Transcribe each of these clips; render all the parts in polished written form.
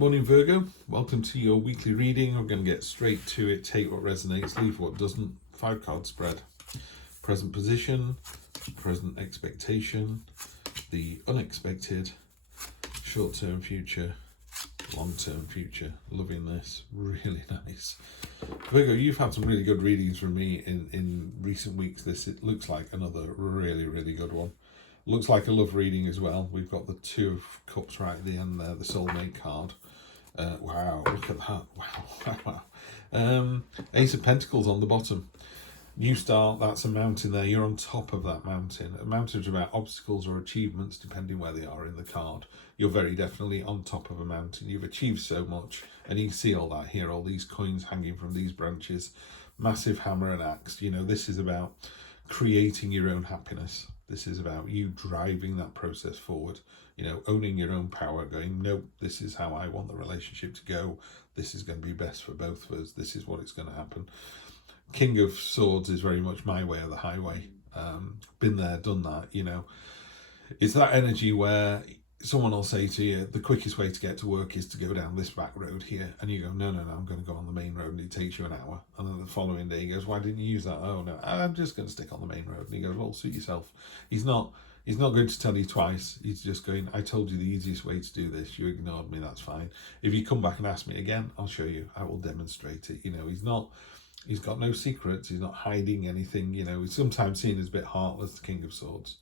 Morning Virgo, welcome to your weekly reading. I'm going to get straight to it, take what resonates, leave what doesn't. 5-card spread. Present position, present expectation, the unexpected, short-term future, long-term future. Loving this, really nice. Virgo, you've had some really good readings from me in recent weeks. It looks like another really good one. Looks like a love reading as well. We've got the Two of Cups right at the end there, the soulmate card. Wow, look at that. Wow. Ace of Pentacles on the bottom. New start, that's a mountain there. You're on top of that mountain. A mountain is about obstacles or achievements, depending where they are in the card. You're very definitely on top of a mountain. You've achieved so much. And you can see all that here, all these coins hanging from these branches. Massive hammer and axe. You know, this is about creating your own happiness. This is about you driving that process forward, you know, owning your own power, going, no, this is how I want the relationship to go. This is going to be best for both of us. This is what is going to happen. King of Swords is very much my way or the highway. Been there, done that, you know. It's that energy where someone will say to you, the quickest way to get to work is to go down this back road here. And you go, no, I'm going to go on the main road, and it takes you an hour. And then the following day he goes, why didn't you use that? Oh, no, I'm just going to stick on the main road. And he goes, well, suit yourself. He's not going to tell you twice. He's just going, I told you the easiest way to do this. You ignored me, that's fine. If you come back and ask me again, I'll show you. I will demonstrate it. You know, he's got no secrets. He's not hiding anything. You know, he's sometimes seen as a bit heartless, the King of Swords.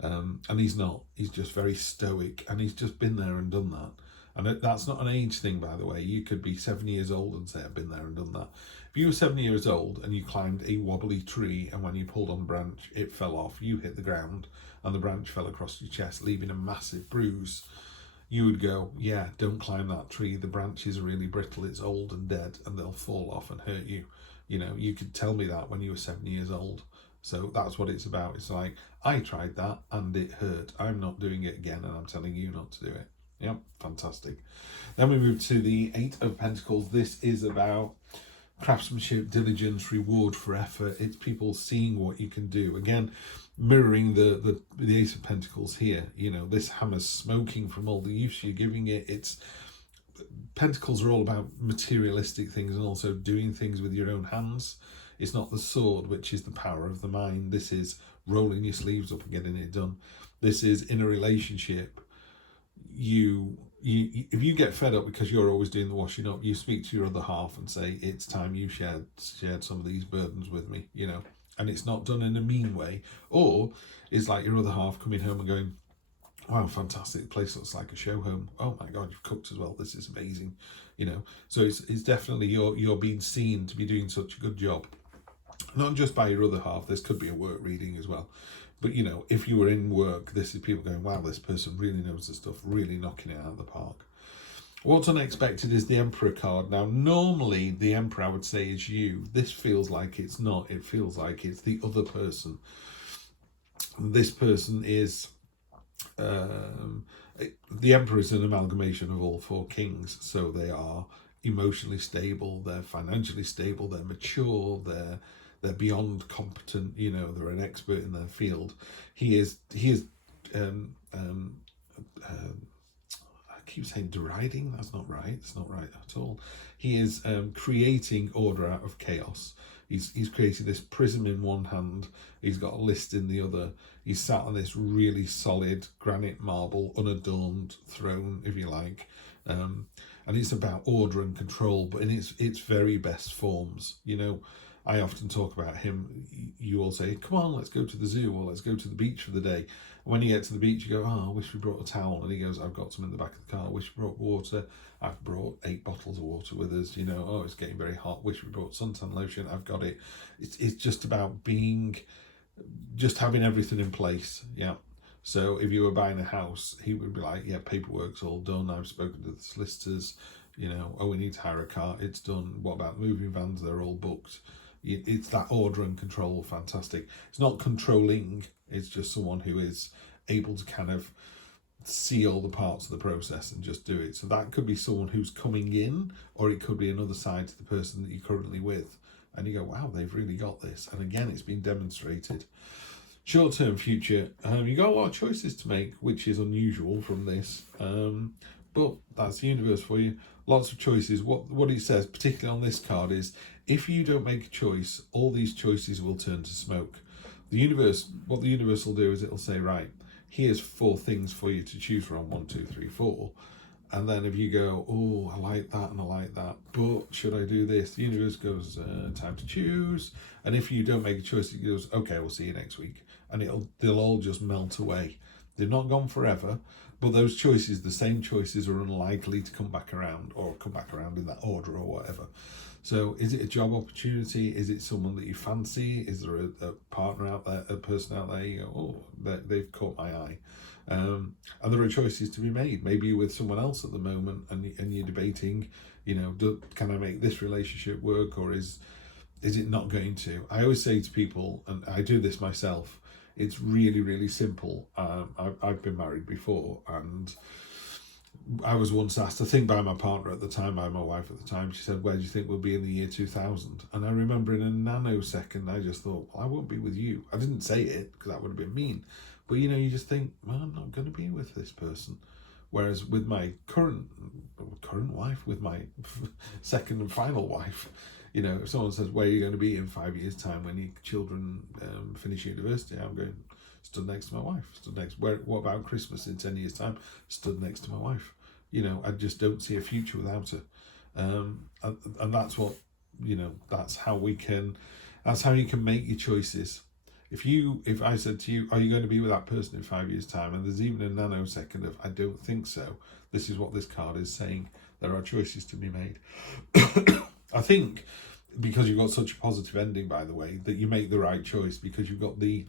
And he's not. He's just very stoic, and he's just been there and done that. And that's not an age thing, by the way. You could be 7 years old and say, I've been there and done that. If you were 7 years old and you climbed a wobbly tree, and when you pulled on the branch, it fell off, you hit the ground, and the branch fell across your chest, leaving a massive bruise, you would go, yeah, don't climb that tree. The branch is really brittle, it's old and dead, and they'll fall off and hurt you. You know, you could tell me that when you were 7 years old. So that's what it's about. It's like, I tried that and it hurt. I'm not doing it again, and I'm telling you not to do it. Yep, fantastic. Then we move to the Eight of Pentacles. This is about craftsmanship, diligence, reward for effort. It's people seeing what you can do. Again, mirroring the Ace of Pentacles here. You know, this hammer's smoking from all the use you're giving it. Pentacles are all about materialistic things and also doing things with your own hands. It's not the sword, which is the power of the mind. This is rolling your sleeves up and getting it done. This is in a relationship. If you get fed up because you're always doing the washing up, you speak to your other half and say, it's time you shared some of these burdens with me, you know. And it's not done in a mean way. Or it's like your other half coming home and going, wow, fantastic, the place looks like a show home. Oh my God, you've cooked as well. This is amazing, you know. So it's definitely you're being seen to be doing such a good job. Not just by your other half, this could be a work reading as well. But, you know, if you were in work, this is people going, wow, this person really knows the stuff, really knocking it out of the park. What's unexpected is the Emperor card. Now, normally the Emperor, I would say, is you. This feels like it's not. It feels like it's the other person. This person is... the Emperor is an amalgamation of all four kings. So they are emotionally stable, they're financially stable, they're mature, they're beyond competent, you know, they're an expert in their field. He is I keep saying deriding, that's not right, it's not right at all. He is creating order out of chaos. He's created this prism in one hand, he's got a list in the other, he's sat on this really solid granite marble, unadorned throne, if you like. And it's about order and control, but in its very best forms. You know, I often talk about him. You all say, come on, let's go to the zoo, or let's go to the beach for the day. And when you get to the beach, you go, oh, I wish we brought a towel. And he goes, I've got some in the back of the car. I wish we brought water. I've brought 8 bottles of water with us. You know, oh, it's getting very hot. Wish we brought suntan lotion. I've got it. It's just about just having everything in place. Yeah. So if you were buying a house, he would be like, yeah, paperwork's all done. I've spoken to the solicitors. You know, oh, we need to hire a car. It's done. What about moving vans? They're all booked. It's that order and control. Fantastic. It's not controlling. It's just someone who is able to kind of see all the parts of the process and just do it. So that could be someone who's coming in, or it could be another side to the person that you're currently with. And you go, wow, they've really got this. And again, it's been demonstrated. Short-term future, you've got a lot of choices to make, which is unusual from this. But that's the universe for you. Lots of choices. What it says, particularly on this card, is if you don't make a choice, all these choices will turn to smoke. The universe, what the universe will do is it'll say, right, here's 4 things for you to choose from, 1, 2, 3, 4. And then if you go, oh, I like that and I like that, but should I do this? The universe goes, time to choose. And if you don't make a choice, it goes, okay, we'll see you next week. And they'll all just melt away. They're not gone forever, but those choices, the same choices, are unlikely to come back around, or come back around in that order or whatever. So is it a job opportunity? Is it someone that you fancy? Is there a partner out there, a person out there, you go, oh, they've caught my eye. And there are choices to be made. Maybe you're with someone else at the moment and you're debating, you know, can I make this relationship work, or is it not going to? I always say to people, and I do this myself, it's really, really simple. I've been married before, and I was once asked, I think by my partner at the time, by my wife at the time, she said, where do you think we'll be in the year 2000? And I remember in a nanosecond, I just thought, well, I won't be with you. I didn't say it because that would have been mean. But, you know, you just think, well, I'm not going to be with this person. Whereas with my current wife, with my second and final wife, you know, if someone says, where are you going to be in 5 years' time when your children finish university? I'm going, stood next to my wife. Stood next. What about Christmas in 10 years' time? Stood next to my wife. You know, I just don't see a future without her. And that's what, you know, that's how you can make your choices. If I said to you, are you going to be with that person in 5 years' time? And there's even a nanosecond of, I don't think so. This is what this card is saying. There are choices to be made. I think because you've got such a positive ending, by the way, that you make the right choice, because you've got the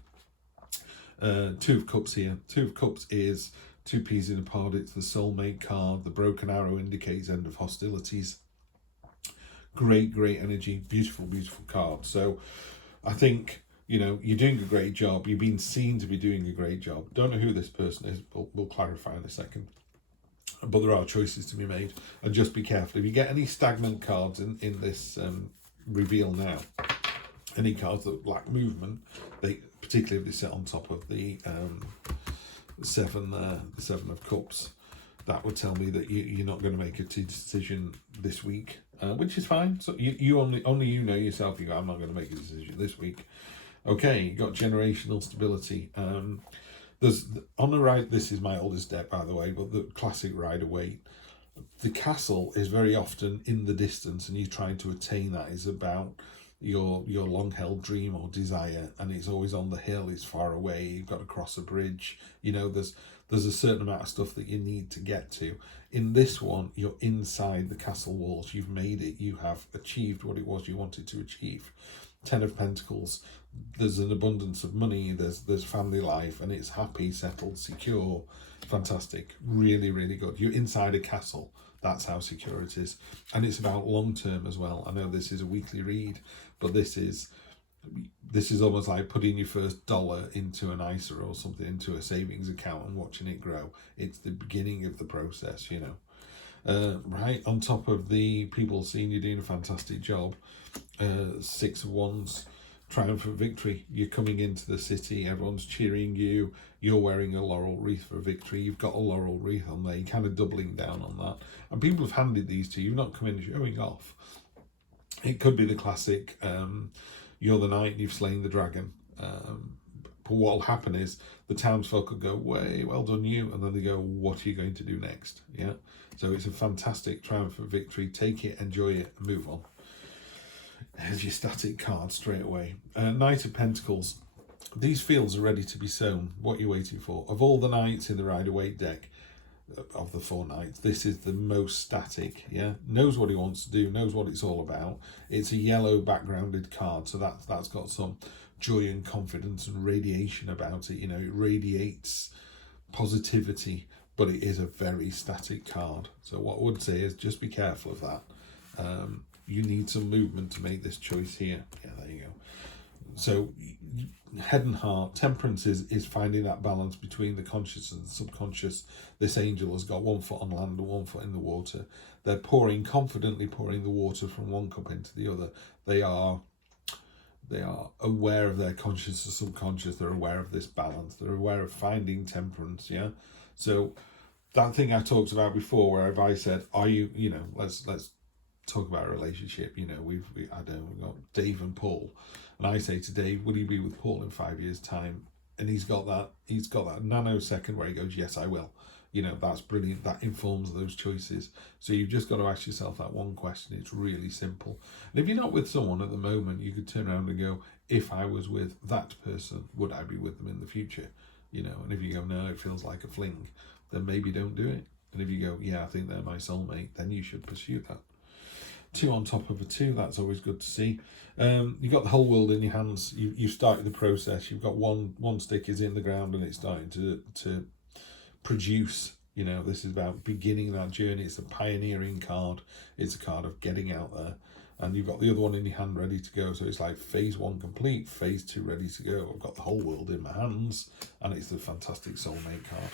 2 of Cups here. 2 of Cups is 2 peas in a pod. It's the soulmate card. The broken arrow indicates end of hostilities. Great energy. Beautiful card. So I think, you know, you're doing a great job. You've been seen to be doing a great job. Don't know who this person is, but we'll clarify in a second. But there are choices to be made, and just be careful. If you get any stagnant cards in this reveal now, any cards that lack movement, particularly if they sit on top of the 7 of Cups, that would tell me that you're not going to make a decision this week, which is fine. So you only you know yourself. You go, I'm not going to make a decision this week. Okay, you got generational stability. There's on the right. This is my oldest deck, by the way, but the classic Rider-Waite. The castle is very often in the distance, and you trying to attain that is about your long-held dream or desire, and it's always on the hill. It's far away. You've got to cross a bridge. You know, there's a certain amount of stuff that you need to get to. In this one, you're inside the castle walls. You've made it. You have achieved what it was you wanted to achieve. 10 of Pentacles. There's an abundance of money. There's family life, and it's happy, settled, secure. Fantastic. Really good. You're inside a castle. That's how secure it is. And it's about long term as well. I know this is a weekly read, but this is almost like putting your first dollar into an ISA or something, into a savings account, and watching it grow. It's the beginning of the process, you know. Right on top of the people seeing you doing a fantastic job. 6 of Wands, triumphant victory. You're coming into the city, everyone's cheering you, you're wearing a laurel wreath for victory, you've got a laurel wreath on there, you're kind of doubling down on that, and people have handed these to you. You've not come in showing off. It could be the classic, you're the knight and you've slain the dragon, but what will happen is the townsfolk will go, way well done you, and then they go, what are you going to do next? Yeah, so it's a fantastic triumphant victory. Take it, enjoy it, and move on. There's your static card straight away. Knight of Pentacles. These fields are ready to be sown. What are you waiting for? Of all the knights in the Rider-Waite deck, of the 4 knights, this is the most static. Yeah, knows what he wants to do, knows what it's all about. It's a yellow backgrounded card, so that's got some joy and confidence and radiation about it. You know, it radiates positivity, but it is a very static card. So what I would say is just be careful of that. You need some movement to make this choice here. Yeah, there you go. So head and heart. Temperance is finding that balance between the conscious and the subconscious. This angel has got 1 foot on land and 1 foot in the water. They're confidently pouring the water from one cup into the other. They are aware of their conscious and subconscious. They're aware of this balance. They're aware of finding temperance. Yeah. So that thing I talked about before, where if I said, "Are you, let's talk about a relationship." We've got Dave and Paul, and I say to Dave, "Will you be with Paul in 5 years' time?" And he's got that nanosecond where he goes, "Yes, I will." That's brilliant. That informs those choices. So you've just got to ask yourself that one question. It's really simple. And if you're not with someone at the moment, you could turn around and go, if I was with that person, would I be with them in the future? And if you go, no, it feels like a fling, then maybe don't do it. And if you go, yeah, I think they're my soulmate, then you should pursue that. 2 on top of a 2, that's always good to see. You've got the whole world in your hands. You've started the process. You've got one stick is in the ground and it's starting to produce. This is about beginning that journey. It's a pioneering card. It's a card of getting out there. And you've got the other one in your hand ready to go. So it's like phase 1 complete, phase 2 ready to go. I've got the whole world in my hands, and it's the fantastic soulmate card.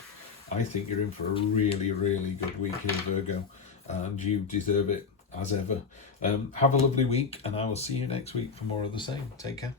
I think you're in for a really, really good week here, Virgo, and you deserve it as ever. Have a lovely week, and I will see you next week for more of the same. Take care.